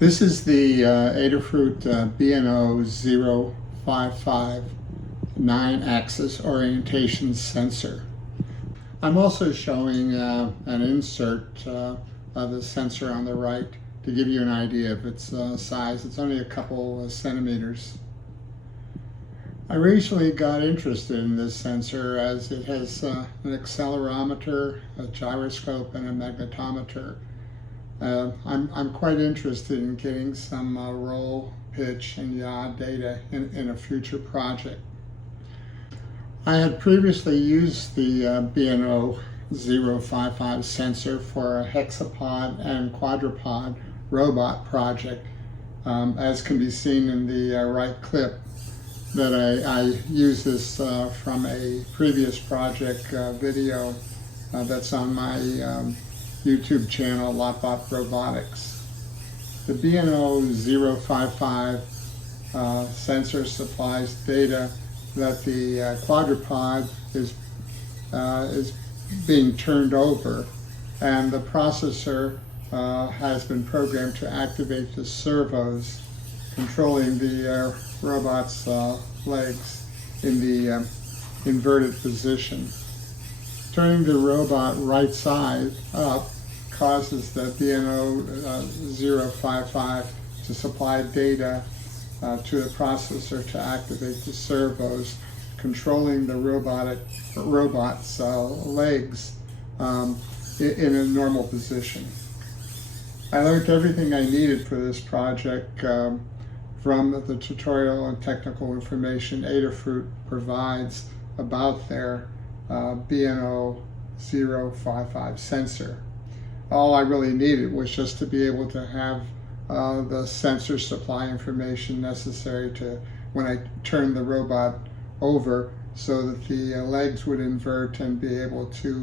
This is the Adafruit BNO055 9-axis orientation sensor. I'm also showing an insert of the sensor on the right to give you an idea of its size. It's only a couple centimeters. I recently got interested in this sensor as it has an accelerometer, a gyroscope, and a magnetometer. I'm quite interested in getting some roll, pitch, and yaw data in a future project. I had previously used the BNO055 sensor for a hexapod and quadrupod robot project, as can be seen in the right clip that I use this from a previous project video that's on my YouTube channel, Lotbot Robotics. The BNO055 sensor supplies data that the quadrupod is being turned over, and the processor has been programmed to activate the servos controlling the robot's legs in the inverted position. Turning the robot right side up causes the BNO055 to supply data to the processor to activate the servos controlling the robot's legs in a normal position. I learned everything I needed for this project from the tutorial and technical information Adafruit provides about their BNO055 sensor. All I really needed was just to be able to have the sensor supply information necessary to when I turn the robot over so that the legs would invert and be able to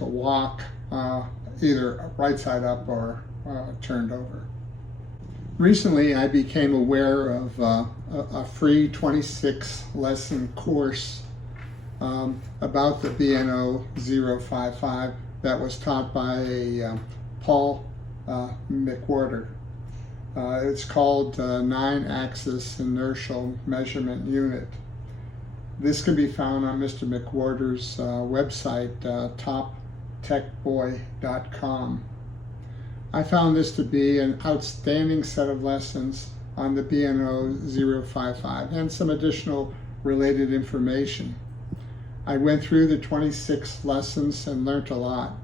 walk either right side up or turned over. Recently, I became aware of a free 26-lesson course about the BNO055 that was taught by Paul McWhorter. It's called 9-axis inertial measurement unit. This can be found on Mr. McWhorter's website, toptechboy.com. I found this to be an outstanding set of lessons on the BNO055 and some additional related information. I went through the 26 lessons and learned a lot.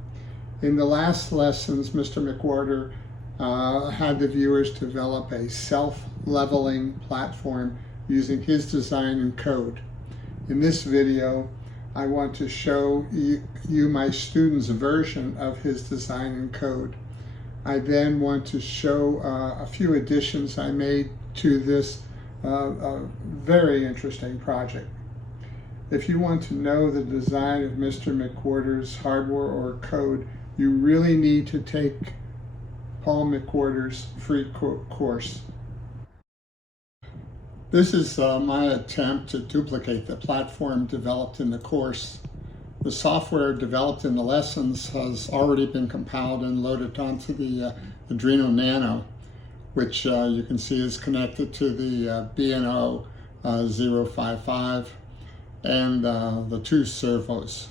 In the last lessons, Mr. McWhorter had the viewers develop a self-leveling platform using his design and code. In this video, I want to show you my student's version of his design and code. I then want to show a few additions I made to this very interesting project. If you want to know the design of Mr. McWhorter's hardware or code, you really need to take Paul McWhorter's free course. This is my attempt to duplicate the platform developed in the course. The software developed in the lessons has already been compiled and loaded onto the Arduino Nano, which you can see is connected to the BNO055 and the two servos.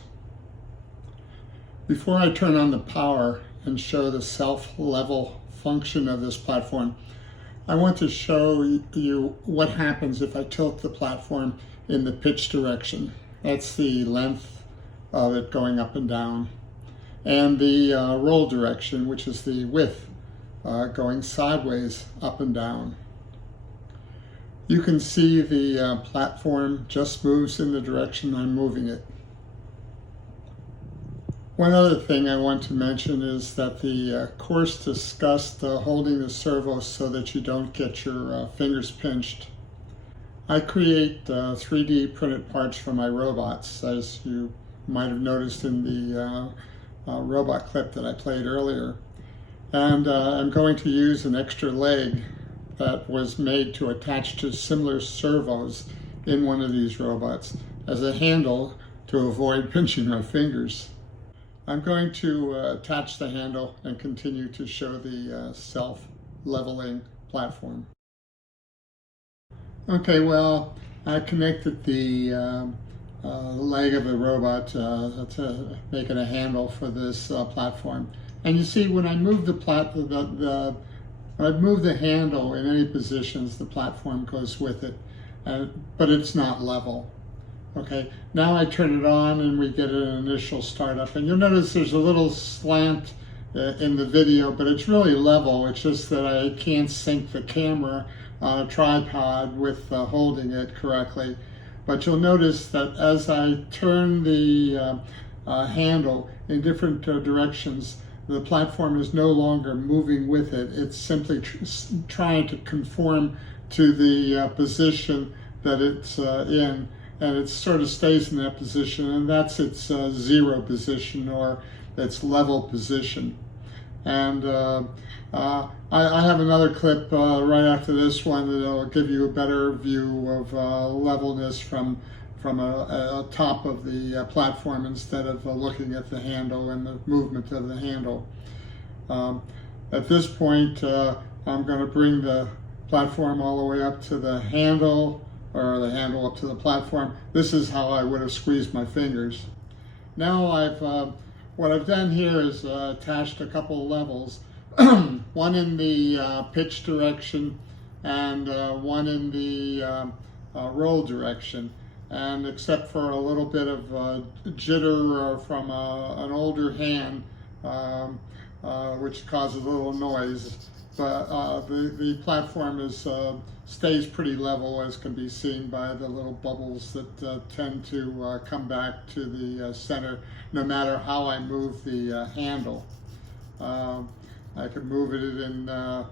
Before I turn on the power and show the self-level function of this platform, I want to show you what happens if I tilt the platform in the pitch direction. That's the length of it going up and down, and the roll direction, which is the width going sideways up and down. You can see the platform just moves in the direction I'm moving it. One other thing I want to mention is that the course discussed holding the servos so that you don't get your fingers pinched. I create 3D printed parts for my robots, as you might have noticed in the robot clip that I played earlier. And I'm going to use an extra leg that was made to attach to similar servos in one of these robots as a handle to avoid pinching my fingers. I'm going to attach the handle and continue to show the self-leveling platform. Okay, well, I connected the leg of the robot to make it a handle for this platform. And you see, when I move when I move the handle in any positions, the platform goes with it, but it's not level. Okay, now I turn it on and we get an initial startup. And you'll notice there's a little slant in the video, but it's really level. It's just that I can't sync the camera on a tripod with holding it correctly. But you'll notice that as I turn the handle in different directions, the platform is no longer moving with it. It's simply trying to conform to the position that it's in, and it sort of stays in that position, and that's its zero position, or its level position. And I have another clip right after this one that will give you a better view of levelness from a top of the platform instead of looking at the handle and the movement of the handle. At this point, I'm going to bring the platform all the way up to the handle, or the handle up to the platform. This is how I would have squeezed my fingers. Now what I've done here is attached a couple of levels, one in the pitch direction and one in the roll direction. And except for a little bit of jitter from an older hand, which causes a little noise, but the platform stays pretty level, as can be seen by the little bubbles that tend to come back to the center, no matter how I move the handle. I could move it in the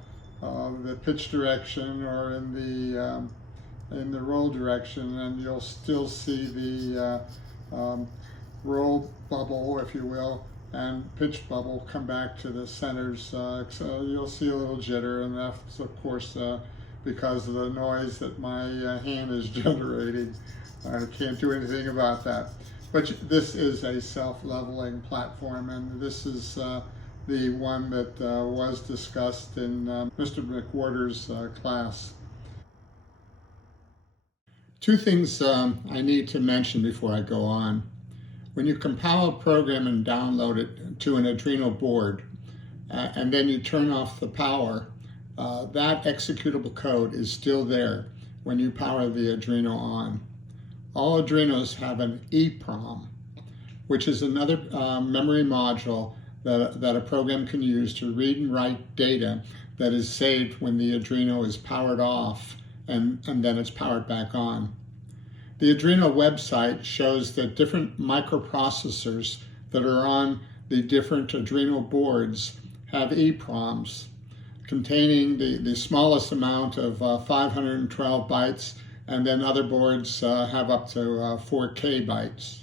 pitch direction or in the roll direction, and you'll still see the roll bubble, if you will, and pitch bubble come back to the centers. So you'll see a little jitter, and that's of course because of the noise that my hand is generating. I can't do anything about that. But this is a self-leveling platform, and this is the one that was discussed in Mr. McWhorter's class. Two things I need to mention before I go on. When you compile a program and download it to an Arduino board, and then you turn off the power, that executable code is still there when you power the Arduino on. All Arduinos have an Eprom, which is another memory module that a program can use to read and write data that is saved when the Arduino is powered off and then it's powered back on. The Arduino website shows that different microprocessors that are on the different Arduino boards have EPROMs containing the smallest amount of 512 bytes, and then other boards have up to 4K bytes.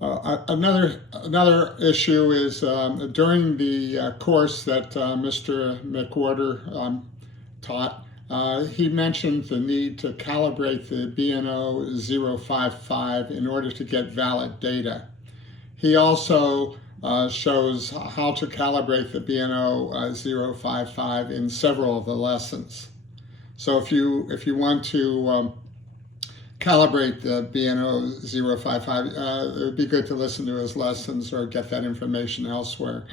Another issue is during the course that Mr. McWhorter taught, he mentioned the need to calibrate the BNO055 in order to get valid data. He also shows how to calibrate the BNO055 in several of the lessons. So if you want to calibrate the BNO055, it would be good to listen to his lessons or get that information elsewhere.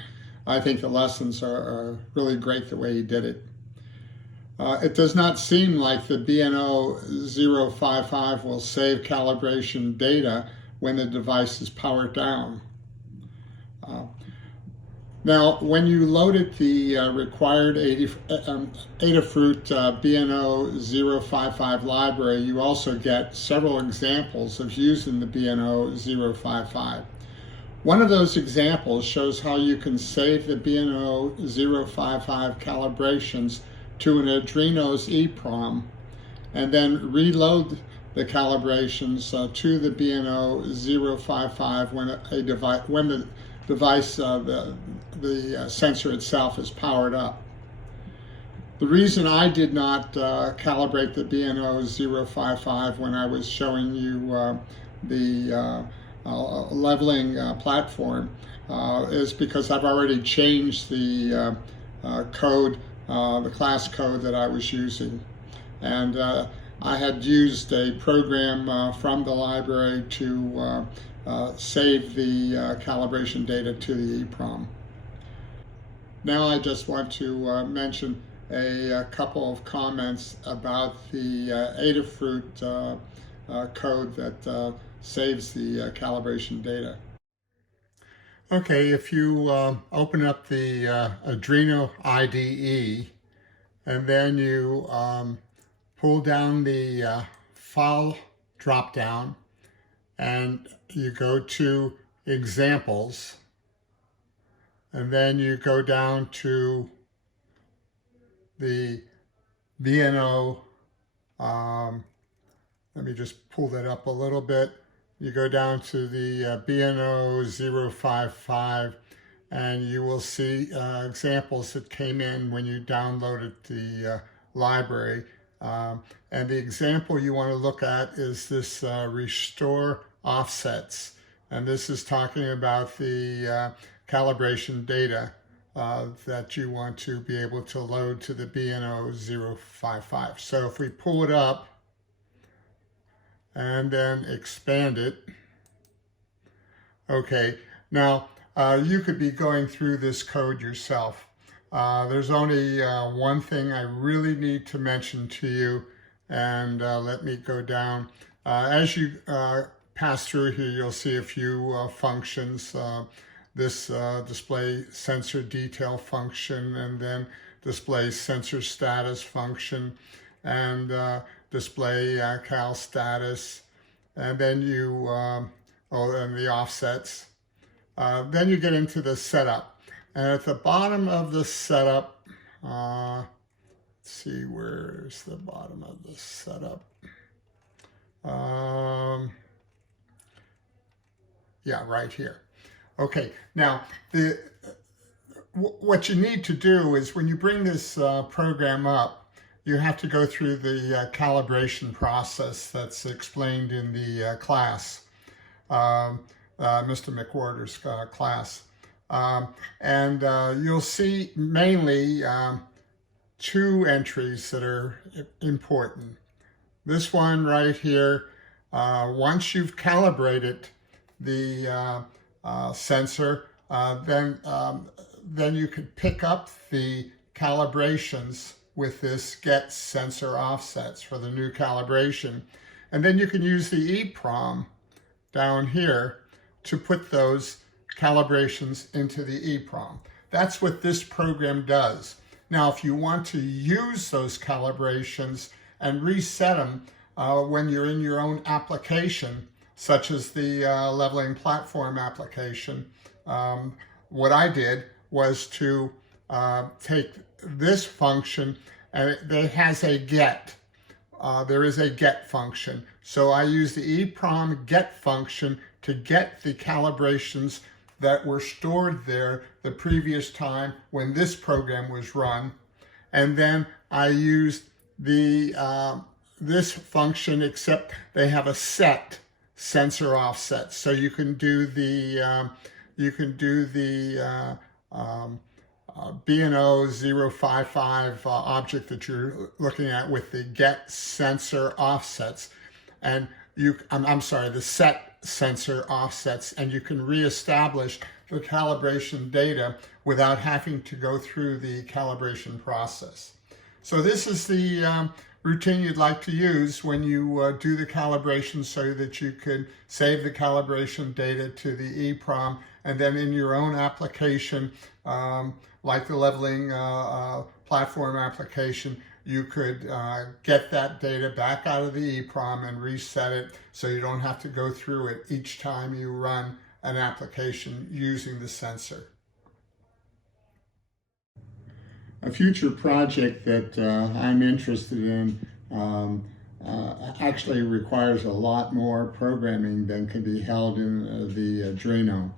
I think the lessons are really great the way he did it. It does not seem like the BNO055 will save calibration data when the device is powered down. Now, when you loaded the required Adafruit BNO055 library, you also get several examples of using the BNO055. One of those examples shows how you can save the BNO055 calibrations to an Arduino's Eprom and then reload the calibrations to the BNO055 when the device, the sensor itself is powered up. The reason I did not calibrate the BNO055 when I was showing you the leveling platform is because I've already changed the code, the class code that I was using. And I had used a program from the library to save the calibration data to the Eprom. Now I just want to mention a couple of comments about the Adafruit code that saves the calibration data. Okay, if you open up the Arduino IDE and then you pull down the file drop down and you go to examples, and then you go down to the BNO, let me just pull that up a little bit. You go down to the BNO055 and you will see examples that came in when you downloaded the library. And the example you want to look at is this restore offsets. And this is talking about the calibration data that you want to be able to load to the BNO055. So if we pull it up and then expand it, okay, now you could be going through this code yourself. There's only one thing I really need to mention to you, and let me go down. As you pass through here, you'll see a few functions. This display sensor detail function, and then display sensor status function, and display cal status, and then you, and the offsets. Then you get into the setup. And at the bottom of the setup, let's see, where's the bottom of the setup? Yeah, right here. Okay, now what you need to do is when you bring this program up, you have to go through the calibration process that's explained in the class, Mr. McWhorter's class. And you'll see mainly two entries that are important. This one right here, once you've calibrated the sensor, then you can pick up the calibrations with this get sensor offsets for the new calibration. And then you can use the Eprom down here to put those calibrations into the Eprom. That's what this program does. Now, if you want to use those calibrations and reset them when you're in your own application, such as the leveling platform application, what I did was to take this function, and it has a get. There is a get function. So I use the Eprom get function to get the calibrations that were stored there the previous time when this program was run. And then I used the this function, except they have a set sensor offset. So you can do the BNO055 object that you're looking at with the get sensor offsets, and I'm sorry, the set sensor offsets, and you can reestablish the calibration data without having to go through the calibration process. So this is the routine you'd like to use when you do the calibration, so that you could save the calibration data to the Eprom, and then in your own application, like the leveling platform application, you could get that data back out of the Eprom and reset it, so you don't have to go through it each time you run an application using the sensor. A future project that I'm interested in actually requires a lot more programming than can be held in the Arduino.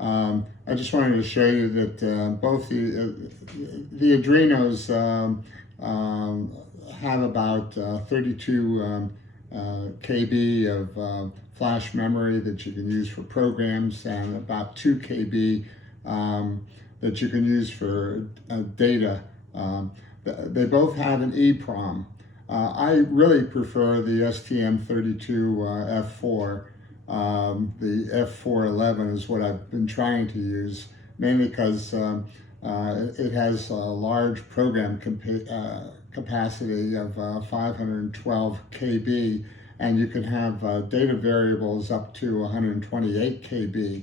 I just wanted to show you that both the Arduinos have about 32 KB of flash memory that you can use for programs, and about 2 KB that you can use for data. They both have an EPROM. I really prefer the STM32F4. The F411 is what I've been trying to use, mainly because it has a large program capacity of 512 KB, and you can have data variables up to 128 KB.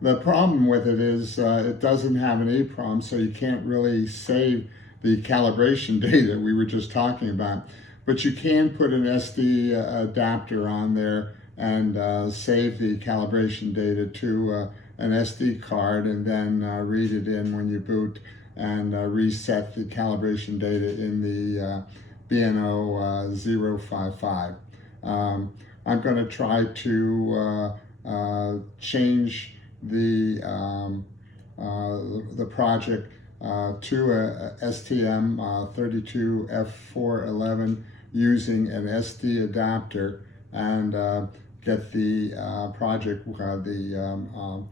The problem with it is it doesn't have an EPROM, so you can't really save the calibration data we were just talking about. But you can put an SD adapter on there and save the calibration data to an SD card, and then read it in when you boot, and reset the calibration data in the BNO055. I'm going to try to change the project to a STM32F411 using an SD adapter, and get the project, the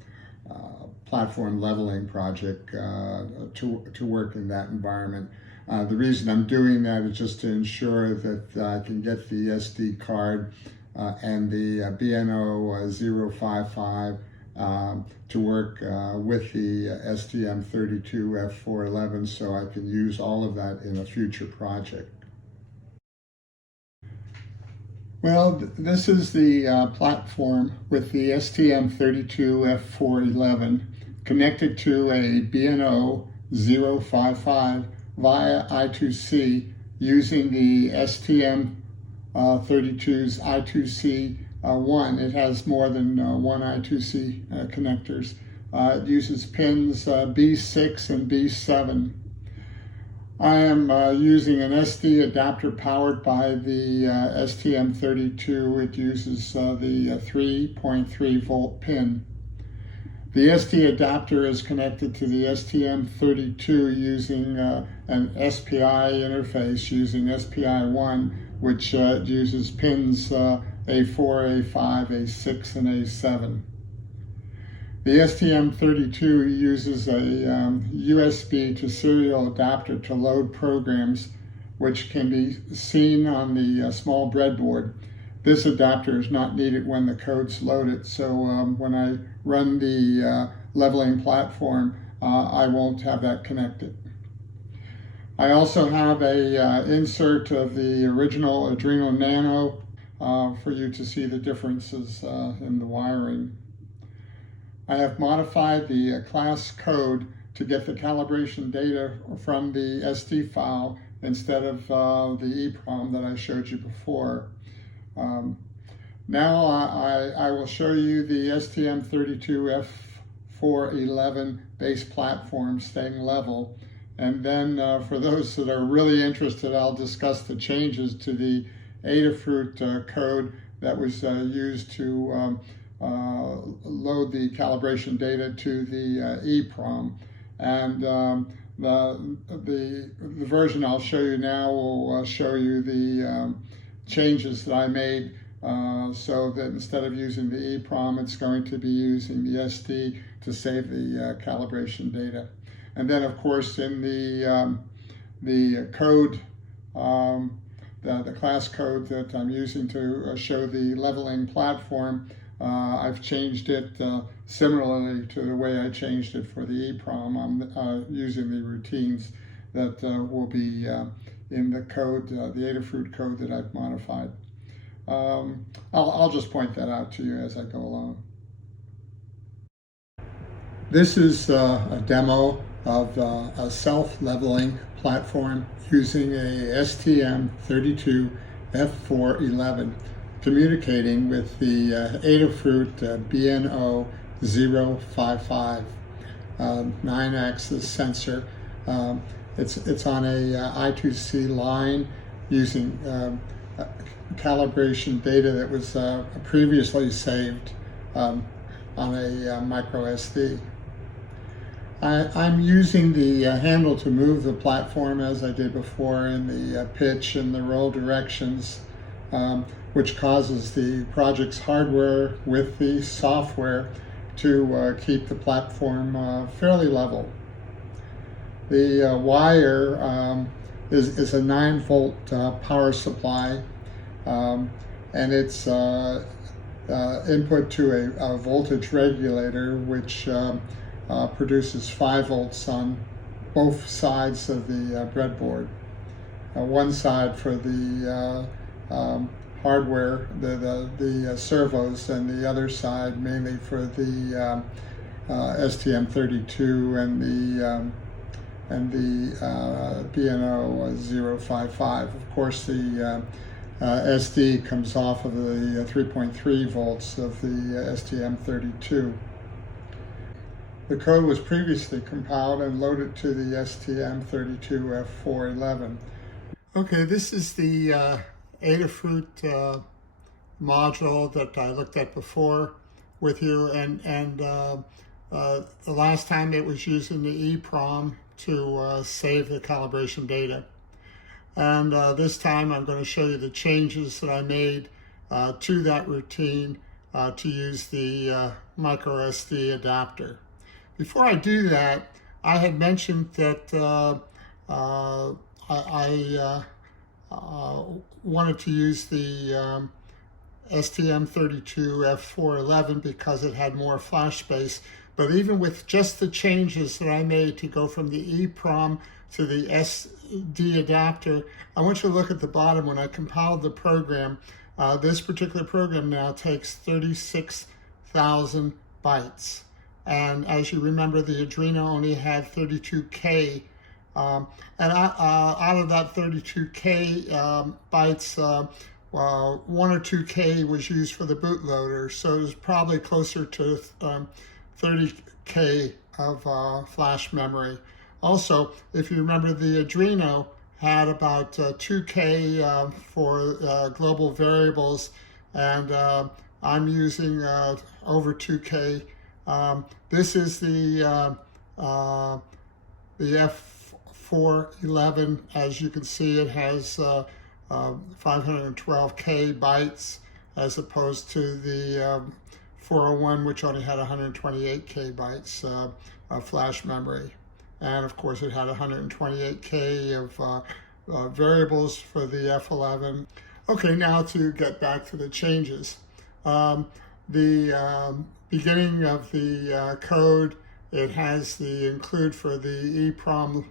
platform leveling project to work in that environment. The reason I'm doing that is just to ensure that I can get the SD card and the BNO055 to work with the STM32F411, so I can use all of that in a future project. Well, this is the platform with the STM32F411 connected to a BNO055 via I2C using the STM32's I2C1. It has more than one I2C connectors. It uses pins B6 and B7. I am using an SD adapter powered by the STM32. It uses the 3.3 volt pin. The SD adapter is connected to the STM32 using an SPI interface using SPI1, which uses pins A4, A5, A6, and A7. The STM32 uses a USB to serial adapter to load programs, which can be seen on the small breadboard. This adapter is not needed when the code's loaded, so when I run the leveling platform, I won't have that connected. I also have a insert of the original Arduino Nano for you to see the differences in the wiring. I have modified the class code to get the calibration data from the SD file instead of the EPROM that I showed you before. Now I will show you the STM32F411 base platform staying level, and then for those that are really interested, I'll discuss the changes to the Adafruit code that was used to load the calibration data to the EPROM, and the version I'll show you now will show you the changes that I made, so that instead of using the EPROM, it's going to be using the SD to save the calibration data. And then, of course, in the code, the class code that I'm using to show the leveling platform, I've changed it similarly to the way I changed it for the EPROM. I'm using the routines that will be in the code, the Adafruit code that I've modified. I'll just point that out to you as I go along. This is a demo of a self-leveling platform using a STM32F411, communicating with the Adafruit BNO055 9-axis sensor. It's on a I2C line using calibration data that was previously saved on a micro SD. I'm using the handle to move the platform as I did before in the pitch and the roll directions. which causes the project's hardware with the software to keep the platform fairly level. The wire is a 9-volt power supply, and it's input to a voltage regulator which produces 5 volts on both sides of the breadboard. One side for the hardware, the servos, and the other side mainly for the STM32 and the BNO055. Of course, the SD comes off of the 3.3 volts of the STM32. The code was previously compiled and loaded to the STM32F4 Okay, this is the Adafruit module that I looked at before with you, and the last time it was using the Eprom to save the calibration data. And this time I'm going to show you the changes that I made to that routine to use the micro SD adapter. Before I do that, I had mentioned that I wanted to use the STM32F4 because it had more flash space. But even with just the changes that I made to go from the Eprom to the SD adapter, I want you to look at the bottom. When I compiled the program, this particular program now takes 36,000 bytes. And as you remember, the Arduino only had 32K. And out of that 32K bytes, 1 or 2K was used for the bootloader. So it was probably closer to 30K of flash memory. Also, if you remember, the Arduino had about 2K for global variables, and I'm using over 2K. This is the F411. As you can see, it has 512K bytes as opposed to the 401, which only had 128K bytes of flash memory. And of course, it had 128K of variables for the F11. Okay, now to get back to the changes. The beginning of the code, it has the include for the EPROM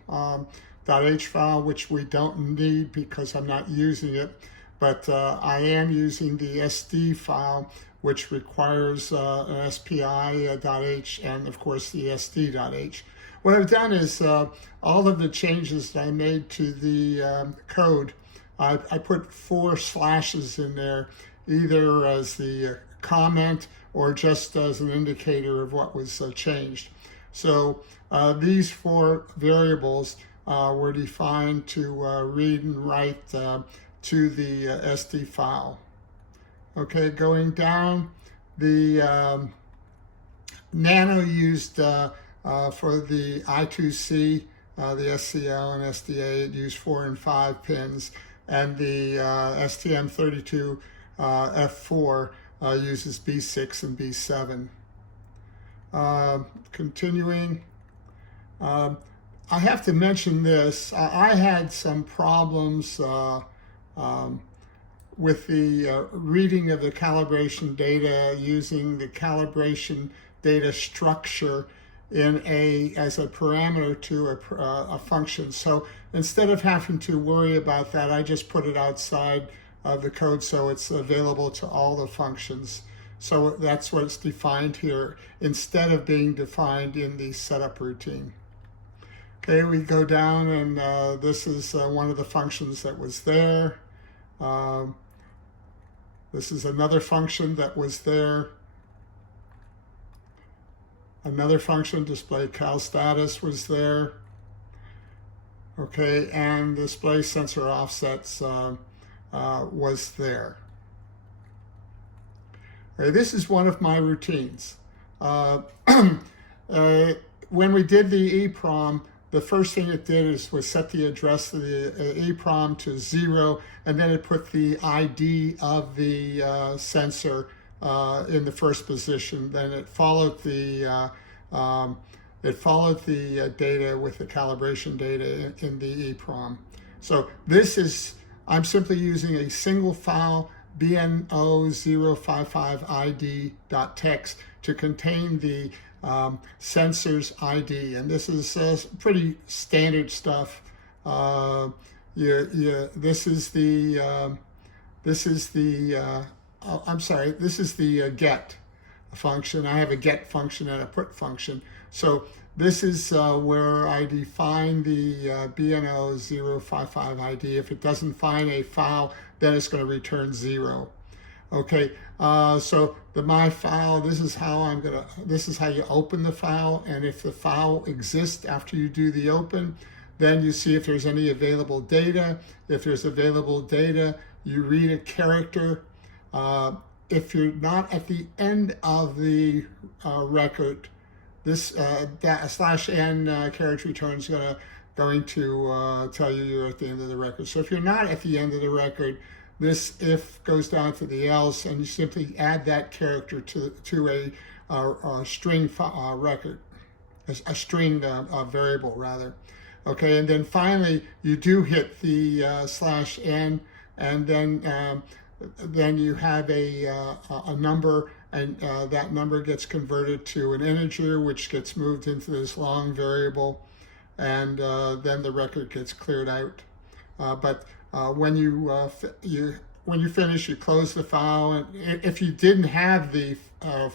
.h file, which we don't need because I'm not using it, but I am using the SD file, which requires an SPI.h and of course the SD.h. What I've done is all of the changes that I made to the code, I put 4 slashes in there, either as the comment or just as an indicator of what was changed. So these 4 variables were defined to read and write to the SD file. Okay, going down, the Nano used for the I2C, the SCL and SDA, it used 4 and 5 pins, and the STM32F4 uses B6 and B7. Continuing, I have to mention this. I had some problems with the reading of the calibration data using the calibration data structure in as a parameter to a function. So instead of having to worry about that, I just put it outside of the code so it's available to all the functions. So that's what's defined here instead of being defined in the setup routine. Okay, we go down, and this is one of the functions that was there. This is another function that was there. Another function, display cal status, was there. Okay, and display sensor offsets was there. Okay, this is one of my routines. When we did the Eprom, the first thing it did was set the address of the Eprom to 0, and then it put the ID of the sensor in the first position. Then it followed the data with the calibration data in the Eprom. So this is, I'm simply using a single file, BNO055 ID.txt, to contain the sensor's ID, and this is pretty standard stuff. This is the get function. I have a get function and a put function. So this is where I define the BNO055 ID. If it doesn't find a file, then it's going to return 0. Okay, so the my file, this is how you open the file, and if the file exists after you do the open, then you see if there's any available data. If there's available data, you read a character. If you're not at the end of the record, this /n carriage return is going to tell you you're at the end of the record. So if you're not at the end of the record, this if goes down to the else, and you simply add that character to a string record, a string variable rather. Okay, and then finally you do hit the /n, and then you have a number, and that number gets converted to an integer, which gets moved into this long variable, and then the record gets cleared out. When you finish, you close the file, and if you didn't have the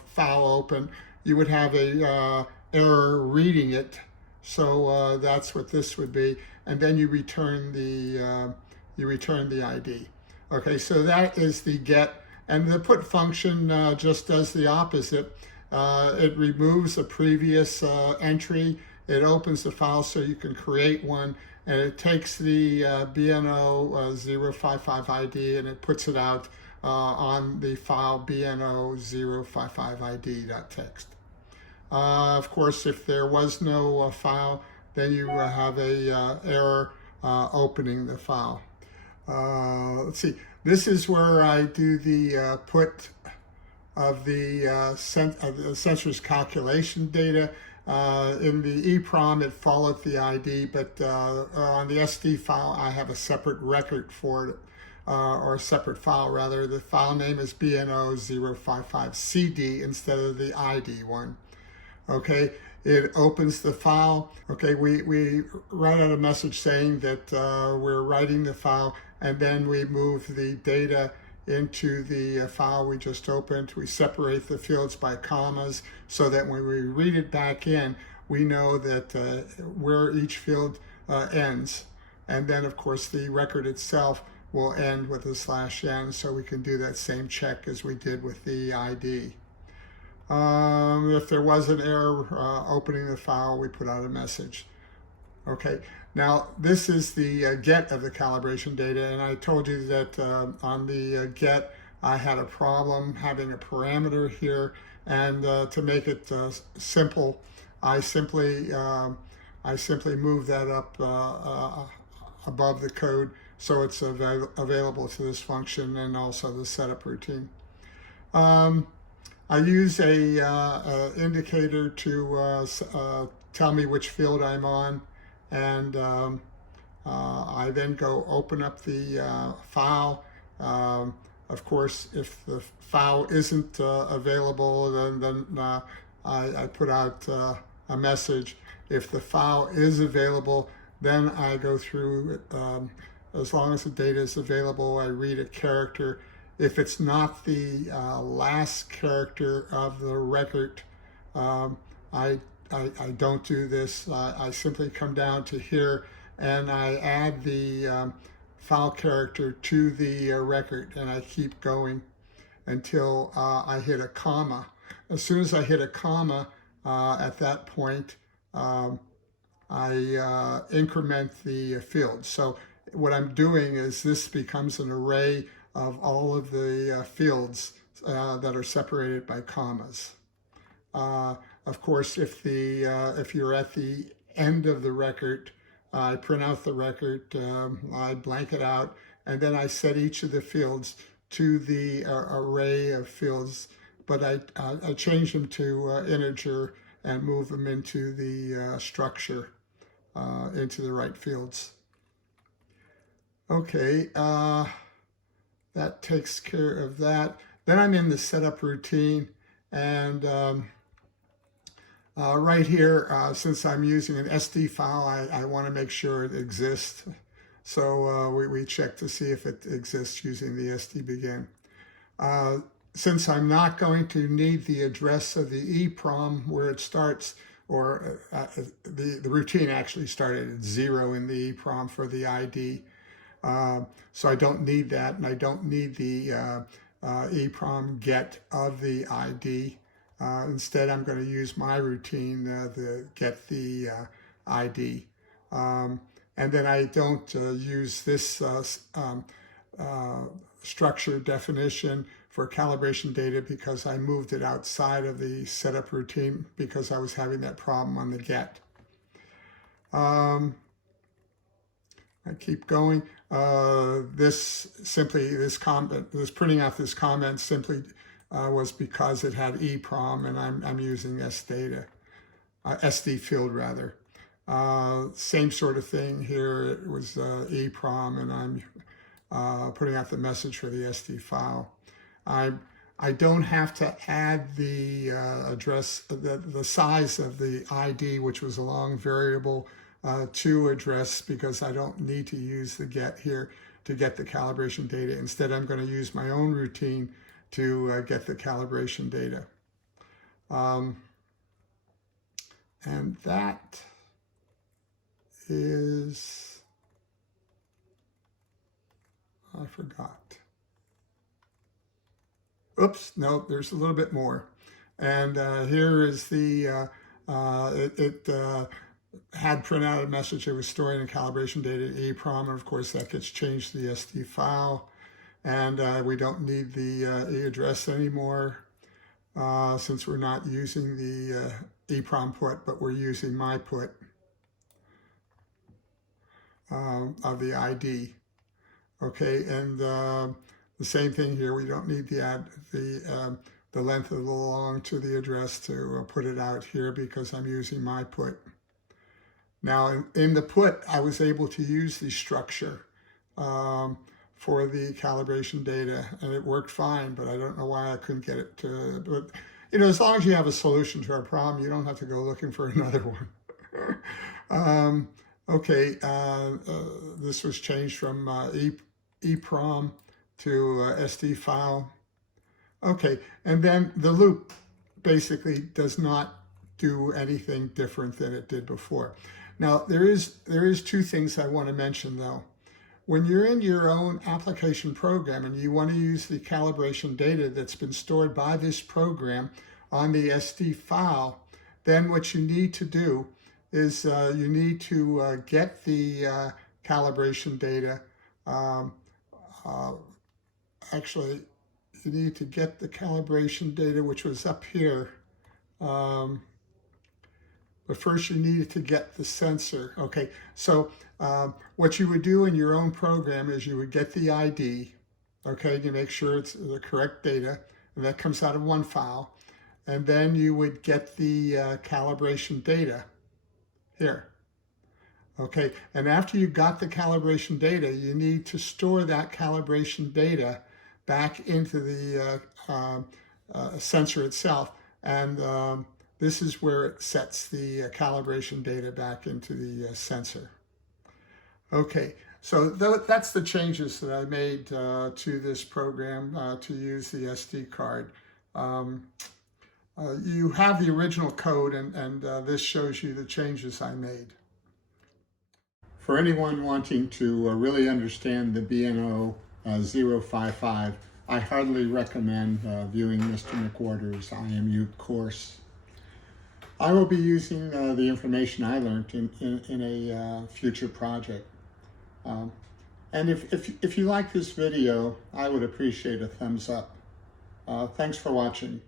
file open, you would have a error reading it. So that's what this would be, and then you return the ID. Okay, so that is the get, and the put function just does the opposite. It removes a previous entry. It opens the file so you can create one, and it takes the BNO055 ID and it puts it out on the file BNO055ID.txt. Of course, if there was no file, then you have a error opening the file. Let's see, this is where I do the put of the sensor's calculation data. In the Eprom, it followed the ID, but on the SD file, I have a separate record for it, or a separate file rather. The file name is BNO055CD instead of the ID one. Okay, it opens the file. Okay, we write out a message saying that we're writing the file, and then we move the data into the file we just opened. We separate the fields by commas so that when we read it back in, we know that where each field ends. And then, of course, the record itself will end with a /n, so we can do that same check as we did with the ID. If there was an error opening the file, we put out a message. Okay, now this is the get of the calibration data, and I told you that on the get I had a problem having a parameter here, and to make it simple, I simply move that up above the code so it's available to this function and also the setup routine. I use a indicator to tell me which field I'm on, and I then go open up the file. Of course, if the file isn't available, then I put out a message. If the file is available, then I go through it. As long as the data is available, I read a character. If it's not the last character of the record, I don't do this. I simply come down to here and I add the file character to the record, and I keep going until I hit a comma. As soon as I hit a comma, at that point, I increment the field. So what I'm doing is this becomes an array of all of the fields that are separated by commas. Of course, if you're at the end of the record. I print out the record, I blank it out, and then I set each of the fields to the array of fields, but I change them to integer and move them into the structure, into the right fields. Okay, that takes care of that. Then I'm in the setup routine, and right here, since I'm using an SD file, I want to make sure it exists. So we check to see if it exists using the SD begin. Since I'm not going to need the address of the EPROM where it starts, or the routine actually started at 0 in the EPROM for the ID. So I don't need that, and I don't need the EPROM get of the ID. Instead, I'm going to use my routine to get the ID. And then I don't use this structure definition for calibration data because I moved it outside of the setup routine because I was having that problem on the get. I keep going. This printing out this comment simply was because it had EPROM, and I'm using SD field rather. Same sort of thing here. It was EPROM, and I'm putting out the message for the SD file. I don't have to add the address, the size of the ID, which was a long variable, to address, because I don't need to use the get here to get the calibration data. Instead, I'm going to use my own routine to get the calibration data. And that is, I forgot. Oops, no, there's a little bit more. And here is the, it had printed out a message. It was storing the calibration data in EPROM, and of course that gets changed to the SD file. And we don't need the address anymore since we're not using the EPROM put, but we're using my put of the ID. Okay, and the same thing here. We don't need the length of the long to the address to put it out here because I'm using my put. Now in the put, I was able to use the structure for the calibration data, and it worked fine, but I don't know why I couldn't get it to, but you know, as long as you have a solution to a problem, you don't have to go looking for another one. Okay, this was changed from EPROM to SD file. Okay, and then the loop basically does not do anything different than it did before. Now, there is two things I want to mention though. When you're in your own application program and you want to use the calibration data that's been stored by this program on the SD file, then what you need to do is you need to get the calibration data. Actually, you need to get the calibration data, which was up here. But first you needed to get the sensor. Okay, so what you would do in your own program is you would get the ID, okay, you make sure it's the correct data, and that comes out of one file. And then you would get the calibration data here. Okay, and after you got the calibration data, you need to store that calibration data back into the sensor itself. And this is where it sets the calibration data back into the sensor. Okay, so that's the changes that I made to this program to use the SD card. You have the original code, and this shows you the changes I made. For anyone wanting to really understand the BNO055, I heartily recommend viewing Mr. McWhorter's IMU course. I will be using the information I learned in a future project. And if you like this video, I would appreciate a thumbs up. Thanks for watching.